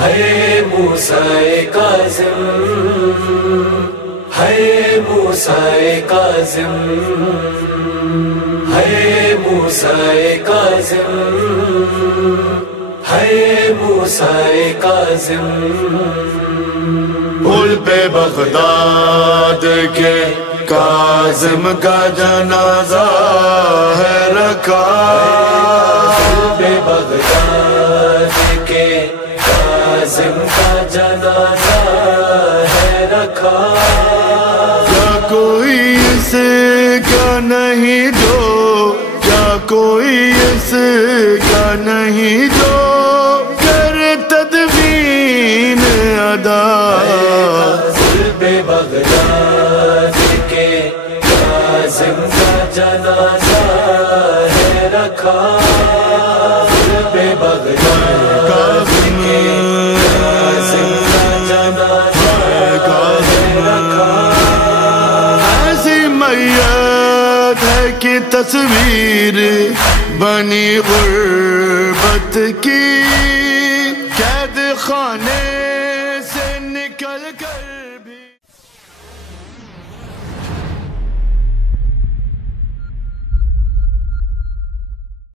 ہے موسیٰ کاظم، ہے موسیٰ کاظم، ہے موسیٰ کاظم، ہے موسیٰ کاظم۔ پل پہ بغداد کے کاظم کا جنازہ ہے رکھا، پل پہ بغداد کے کاظم کا جنازہ ہے رکھا۔ کیا کوئی اس کا نہیں جو، کیا کوئی اس کا نہیں جو کر تدفین ادا۔ پل پہ بغداد کے کاظم کا جنازہ ہے رکھا، پل پہ بغداد کے کاظم کا جنازہ ہے رکھا۔ ایسی میت ہے کہ تصویر بنی غربت کی، قید خانے